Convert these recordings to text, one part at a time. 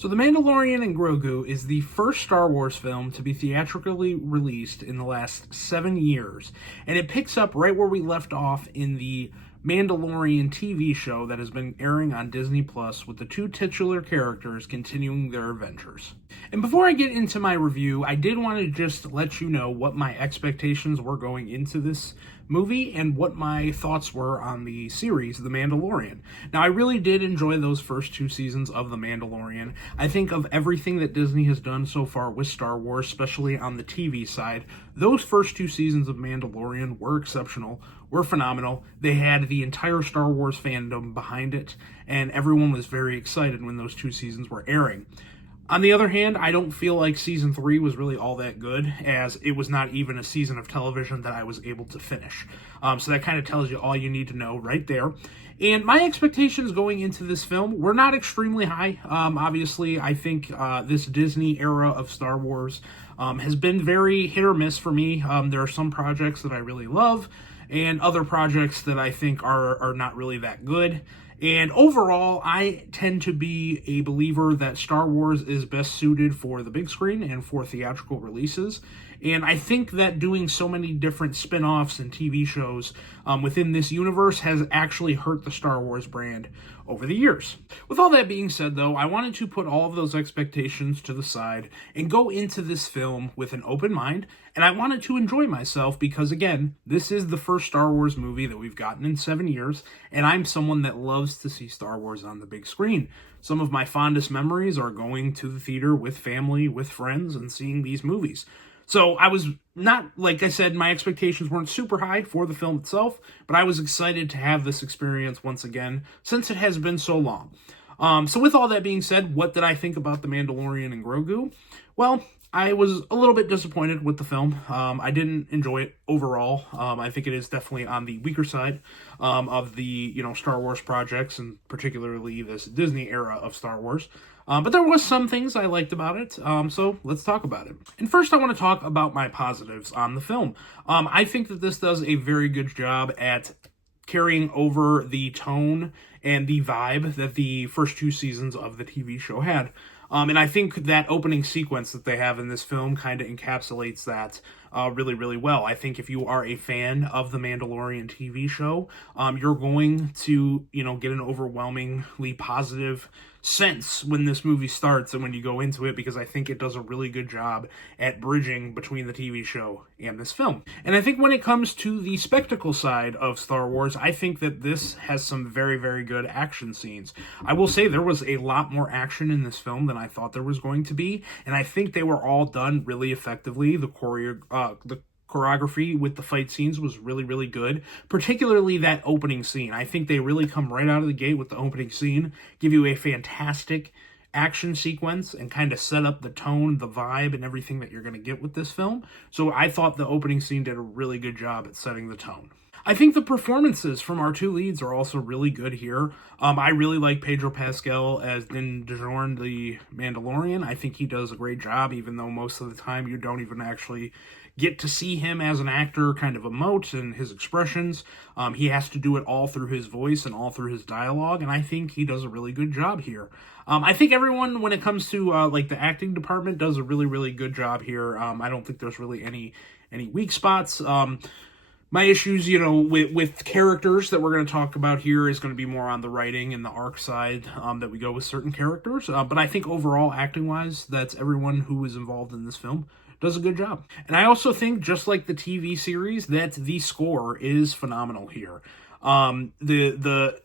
So, The Mandalorian and Grogu is the first Star Wars film to be theatrically released in the last 7 years, and it picks up right where we left off in the Mandalorian TV show that has been airing on Disney Plus, with the two titular characters continuing their adventures. And before I get into my review, I did want to just let you know what my expectations were going into this movie and what my thoughts were on the series, The Mandalorian. Now, I really did enjoy those first two seasons of The Mandalorian. I think of everything that Disney has done so far with Star Wars, especially on the TV side, those first two seasons of Mandalorian were exceptional, were phenomenal. They had the entire Star Wars fandom behind it, and everyone was very excited when those two seasons were airing. On the other hand, I don't feel like season 3 was really all that good, as it was not even a season of television that I was able to finish. So that kind of tells you all you need to know right there. And my expectations going into this film were not extremely high. Obviously, I think this Disney era of Star Wars has been very hit or miss for me. There are some projects that I really love, and other projects that I think are not really that good. And overall, I tend to be a believer that Star Wars is best suited for the big screen and for theatrical releases. And I think that doing so many different spin-offs and TV shows within this universe has actually hurt the Star Wars brand over the years. With all that being said, though, I wanted to put all of those expectations to the side and go into this film with an open mind, and I wanted to enjoy myself because, again, this is the first Star Wars movie that we've gotten in 7 years, and I'm someone that loves to see Star Wars on the big screen. Some of my fondest memories are going to the theater with family, with friends, and seeing these movies. So I was not, like I said, my expectations weren't super high for the film itself, but I was excited to have this experience once again, since it has been so long. So with all that being said, what did I think about The Mandalorian and Grogu? Well, I was a little bit disappointed with the film. I didn't enjoy it overall. I think it is definitely on the weaker side of the Star Wars projects, and particularly this Disney era of Star Wars. But there was some things I liked about it, so let's talk about it. And first, I want to talk about my positives on the film. I think that this does a very good job at carrying over the tone and the vibe that the first two seasons of the TV show had. And I think that opening sequence that they have in this film kind of encapsulates that really, really well. I think if you are a fan of the Mandalorian TV show, you're going to, get an overwhelmingly positive sense when this movie starts and when you go into it, because I think it does a really good job at bridging between the TV show and this film. And I think when it comes to the spectacle side of Star Wars, I think that this has some very, very good action scenes. I will say there was a lot more action in this film than I thought there was going to be, and I think they were all done really effectively. The choreography with the fight scenes was really, really good, particularly that opening scene. I think they really come right out of the gate with the opening scene, give you a fantastic action sequence, and kind of set up the tone, the vibe, and everything that you're going to get with this film. So I thought the opening scene did a really good job at setting the tone. I think the performances from our two leads are also really good here. I really like Pedro Pascal as Din Djarin, the Mandalorian. I think he does a great job, even though most of the time you don't even actually get to see him as an actor kind of emote and his expressions. He has to do it all through his voice and all through his dialogue, and I think he does a really good job here. I think everyone, when it comes to the acting department, does a really, really good job here. I don't think there's really any weak spots. My issues, with characters that we're going to talk about here is going to be more on the writing and the arc side that we go with certain characters. But I think overall, acting-wise, that's everyone who is involved in this film does a good job. And I also think, just like the TV series, that the score is phenomenal here. The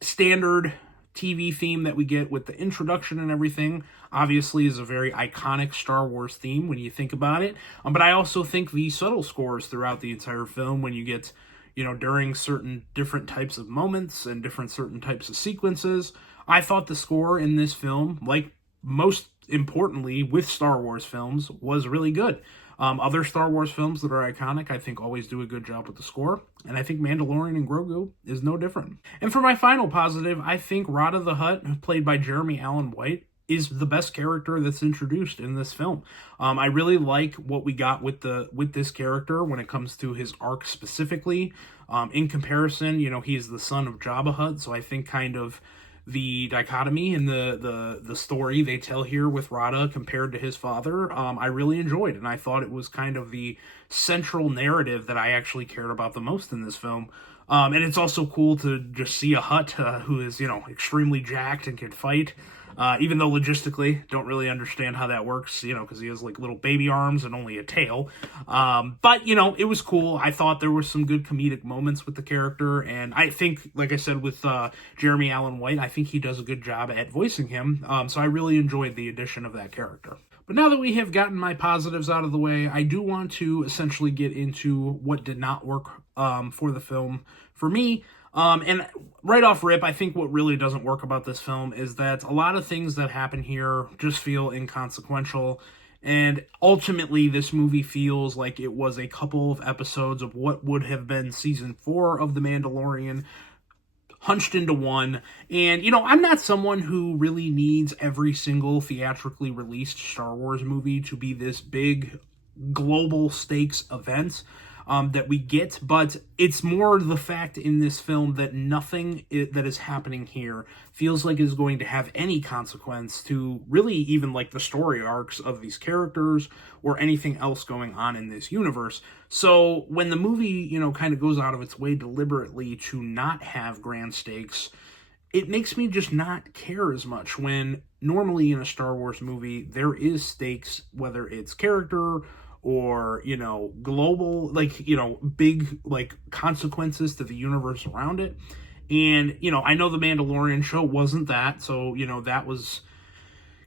standard TV theme that we get with the introduction and everything obviously is a very iconic Star Wars theme when you think about it. But I also think the subtle scores throughout the entire film, when you get, during certain different types of moments and certain types of sequences, I thought the score in this film, like most importantly with Star Wars films, was really good. Other Star Wars films that are iconic, I think, always do a good job with the score, and I think Mandalorian and Grogu is no different. And for my final positive, I think Rada the Hutt, played by Jeremy Allen White, is the best character that's introduced in this film. I really like what we got with this character when it comes to his arc specifically. In comparison, he's the son of Jabba Hutt, so I think kind of the dichotomy in the story they tell here with Rada compared to his father, I really enjoyed, and I thought it was kind of the central narrative that I actually cared about the most in this film. And it's also cool to just see a Hutt who is, extremely jacked and can fight. Even though logistically, don't really understand how that works, because he has like little baby arms and only a tail. But, it was cool. I thought there were some good comedic moments with the character. And I think, like I said, with Jeremy Allen White, I think he does a good job at voicing him. So I really enjoyed the addition of that character. But now that we have gotten my positives out of the way, I do want to essentially get into what did not work for the film for me. And right off rip, I think what really doesn't work about this film is that a lot of things that happen here just feel inconsequential. And ultimately, this movie feels like it was a couple of episodes of what would have been season 4 of The Mandalorian hunched into one. And, I'm not someone who really needs every single theatrically released Star Wars movie to be this big global stakes event that we get, but it's more the fact in this film that nothing that is happening here feels like is going to have any consequence to really even like the story arcs of these characters or anything else going on in this universe. So when the movie, kind of goes out of its way deliberately to not have grand stakes, it makes me just not care as much when normally in a Star Wars movie there is stakes, whether it's character or, global, big, consequences to the universe around it. And, I know the Mandalorian show wasn't that, so, that was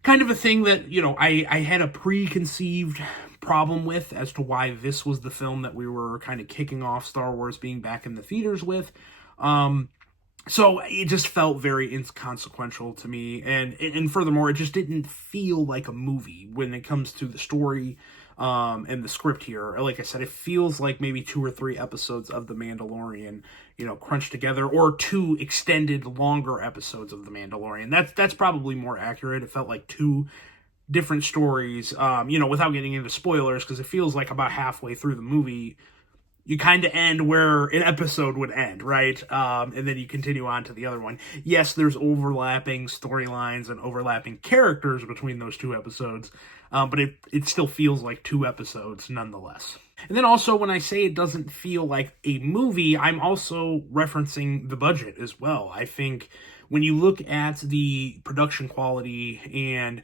kind of a thing that, I had a preconceived problem with as to why this was the film that we were kind of kicking off Star Wars being back in the theaters with. So it just felt very inconsequential to me, and furthermore, it just didn't feel like a movie when it comes to the story and the script here. Like I said, it feels like maybe 2 or 3 episodes of The Mandalorian, crunched together, or 2 extended, longer episodes of The Mandalorian. That's probably more accurate. It felt like 2 different stories, without getting into spoilers, because it feels like about halfway through the movie, you kind of end where an episode would end, right? And then you continue on to the other one. Yes, there's overlapping storylines and overlapping characters between those 2 episodes, but it still feels like 2 episodes nonetheless. And then also, when I say it doesn't feel like a movie, I'm also referencing the budget as well. I think when you look at the production quality and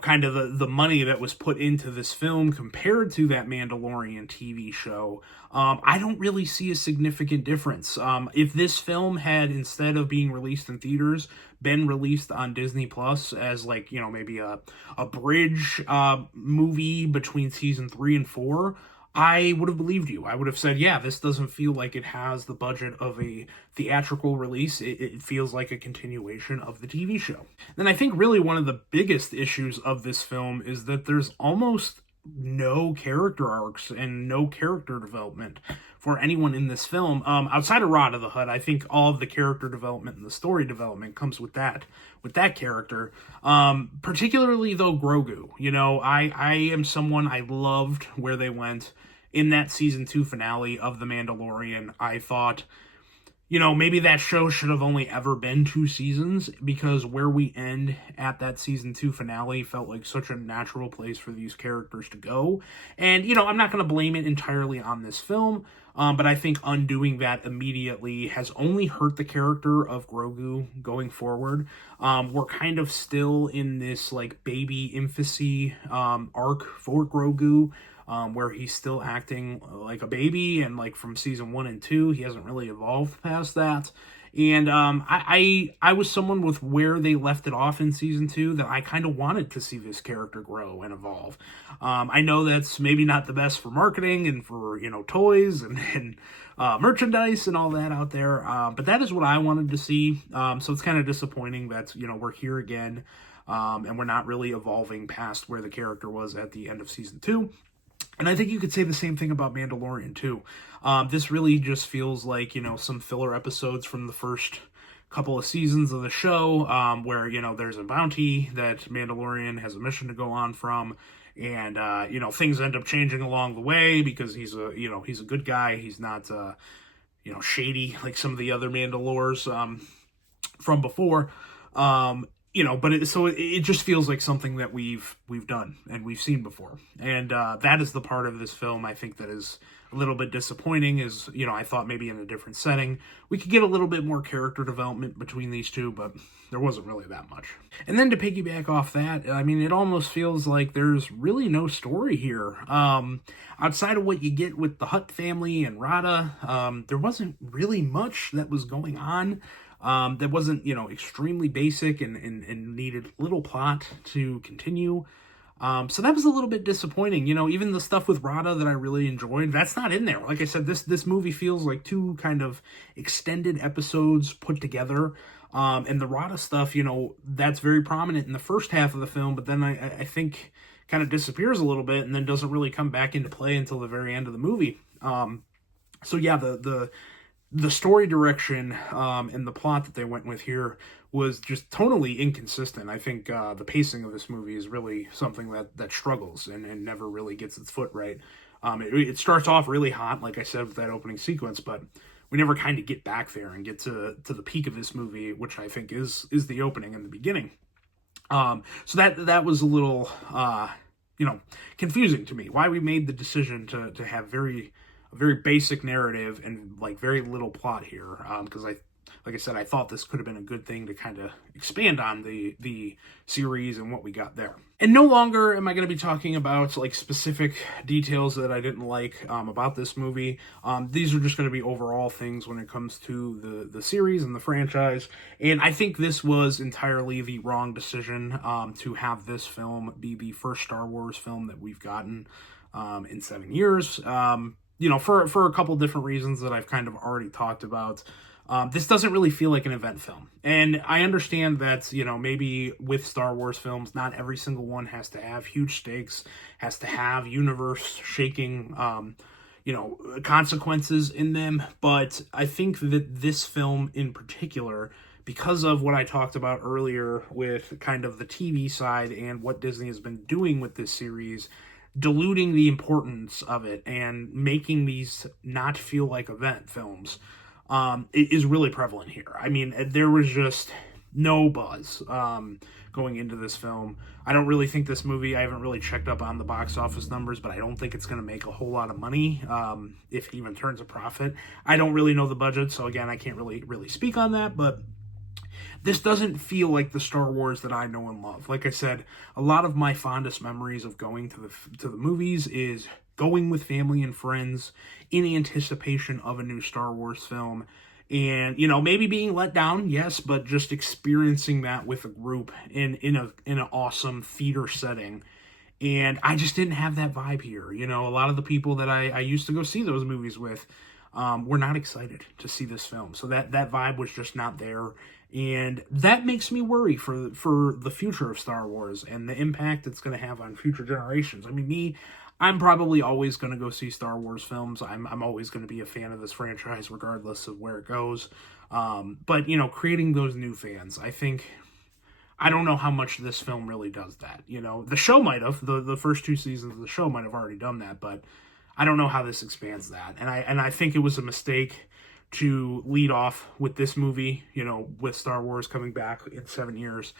kind of the money that was put into this film compared to that Mandalorian TV show, I don't really see a significant difference. If this film had, instead of being released in theaters, been released on Disney Plus as maybe a bridge movie between season 3 and 4, I would have believed you. I would have said, yeah, this doesn't feel like it has the budget of a theatrical release. It feels like a continuation of the TV show. Then I think really one of the biggest issues of this film is that there's almost no character arcs and no character development for anyone in this film. Outside of Rada the Hutt, I think all of the character development and the story development comes with that character. Particularly though Grogu. I am someone, I loved where they went in that season 2 finale of The Mandalorian. I thought, maybe that show should have only ever been 2 seasons, because where we end at that season 2 finale felt like such a natural place for these characters to go. And, I'm not going to blame it entirely on this film, but I think undoing that immediately has only hurt the character of Grogu going forward. We're kind of still in this, baby infancy arc for Grogu, where he's still acting like a baby, and from season 1 and 2, he hasn't really evolved past that. And I was someone with where they left it off in season 2 that I kind of wanted to see this character grow and evolve. I know that's maybe not the best for marketing and for toys and merchandise and all that out there, but that is what I wanted to see. So it's kind of disappointing that we're here again, and we're not really evolving past where the character was at the end of season 2. And I think you could say the same thing about Mandalorian, too. This really just feels like, some filler episodes from the first couple of seasons of the show, where, there's a bounty that Mandalorian has a mission to go on from, and, things end up changing along the way because he's a good guy. He's not, shady like some of the other Mandalores. from before. But it just feels like something that we've done and we've seen before, and that is the part of this film I think that is a little bit disappointing. Is, I thought maybe in a different setting we could get a little bit more character development between these two, but there wasn't really that much. And then to piggyback off that, I mean, it almost feels like there's really no story here. Outside of what you get with the Hutt family and Rada, there wasn't really much that was going on. That wasn't, extremely basic and needed little plot to continue. So that was a little bit disappointing. Even the stuff with Rada that I really enjoyed, that's not in there. Like I said, this movie feels like two kind of extended episodes put together. And the Rada stuff, that's very prominent in the first half of the film, but then I think kind of disappears a little bit and then doesn't really come back into play until the very end of the movie. So yeah, the story direction and the plot that they went with here was just totally inconsistent. I think the pacing of this movie is really something that struggles and never really gets its foot right. It starts off really hot, like I said, with that opening sequence, but we never kind of get back there and get to the peak of this movie, which I think is the opening and the beginning. So that was a little confusing to me. Why we made the decision to have a very basic narrative and like very little plot here, because like I said, I thought this could have been a good thing to kind of expand on the series and what we got there. And no longer am I going to be talking about like specific details that I didn't like about this movie. These are just going to be overall things when it comes to the series and the franchise. And I think this was entirely the wrong decision to have this film be the first Star Wars film that we've gotten in 7 years. For a couple different reasons that I've kind of already talked about. This doesn't really feel like an event film. And I understand that, maybe with Star Wars films, not every single one has to have huge stakes, has to have universe-shaking, consequences in them. But I think that this film in particular, because of what I talked about earlier with kind of the TV side and what Disney has been doing with this series, diluting the importance of it and making these not feel like event films, is really prevalent here. I mean, there was just no buzz going into this film. I don't really think this movie, I haven't really checked up on the box office numbers, but I don't think it's going to make a whole lot of money, if it even turns a profit. I don't really know the budget, so again, I can't really speak on that, but this doesn't feel like the Star Wars that I know and love. Like I said, a lot of my fondest memories of going to the movies is going with family and friends in anticipation of a new Star Wars film. And, maybe being let down, yes, but just experiencing that with a group in an awesome theater setting. And I just didn't have that vibe here. A lot of the people that I used to go see those movies with were not excited to see this film. So that vibe was just not there. And that makes me worry for the future of Star Wars and the impact it's going to have on future generations. I mean, I'm probably always going to go see Star Wars films. I'm always going to be a fan of this franchise regardless of where it goes. But, creating those new fans, I don't know how much this film really does that. The show might have. The first 2 seasons of the show might have already done that, but I don't know how this expands that. And I think it was a mistake to lead off with this movie, with Star Wars coming back in 7 years,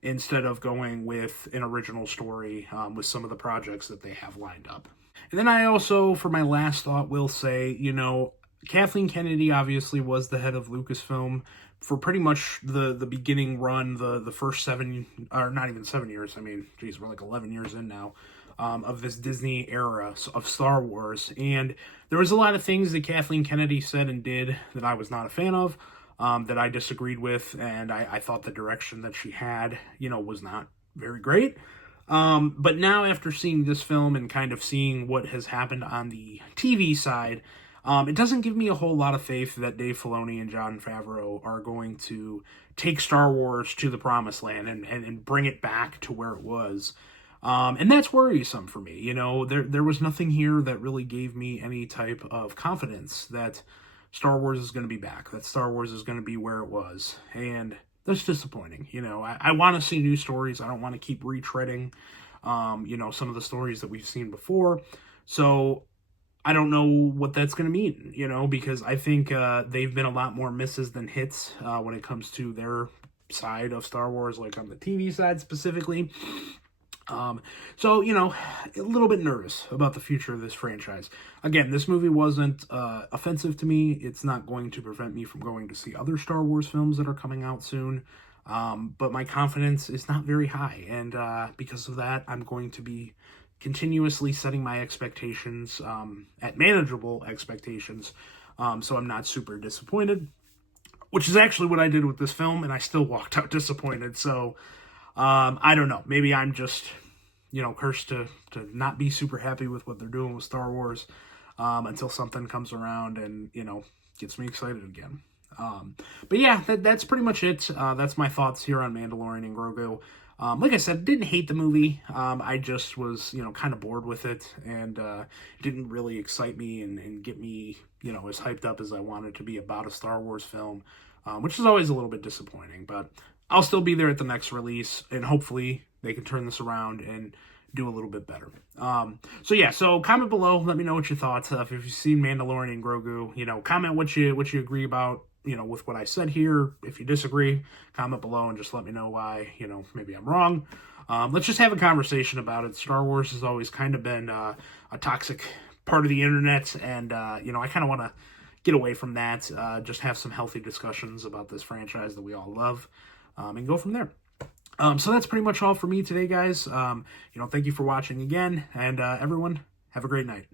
instead of going with an original story with some of the projects that they have lined up. And then I also, for my last thought, will say, Kathleen Kennedy obviously was the head of Lucasfilm for pretty much the beginning run, the first 7, or not even 7 years, I mean, geez, we're like 11 years in now, of this Disney era of Star Wars. And there was a lot of things that Kathleen Kennedy said and did that I was not a fan of, that I disagreed with, and I thought the direction that she had, was not very great. But now after seeing this film and kind of seeing what has happened on the TV side, it doesn't give me a whole lot of faith that Dave Filoni and Jon Favreau are going to take Star Wars to the promised land and bring it back to where it was. And that's worrisome for me. There was nothing here that really gave me any type of confidence that Star Wars is going to be back, that Star Wars is going to be where it was. And that's disappointing. I want to see new stories. I don't want to keep retreading, some of the stories that we've seen before. So I don't know what that's going to mean, because I think they've been a lot more misses than hits when it comes to their side of Star Wars, like on the TV side specifically. So, a little bit nervous about the future of this franchise. Again, this movie wasn't offensive to me. It's not going to prevent me from going to see other Star Wars films that are coming out soon. But my confidence is not very high. And because of that, I'm going to be continuously setting my expectations at manageable expectations, so I'm not super disappointed, which is actually what I did with this film, and I still walked out disappointed. So I don't know. Maybe I'm just, cursed to not be super happy with what they're doing with Star Wars until something comes around and, gets me excited again. But yeah, that's pretty much it. That's my thoughts here on Mandalorian and Grogu. Like I said, didn't hate the movie. I just was, kind of bored with it, and it didn't really excite me and get me, as hyped up as I wanted to be about a Star Wars film, which is always a little bit disappointing. But I'll still be there at the next release, and hopefully they can turn this around and do a little bit better. So comment below. Let me know what your thoughts. If you've seen Mandalorian and Grogu, comment what you agree about, with what I said here. If you disagree, comment below and just let me know why, maybe I'm wrong. Let's just have a conversation about it. Star Wars has always kind of been a toxic part of the internet, and, I kind of want to get away from that, just have some healthy discussions about this franchise that we all love, and go from there. So that's pretty much all for me today, guys. Thank you for watching again, and everyone, have a great night.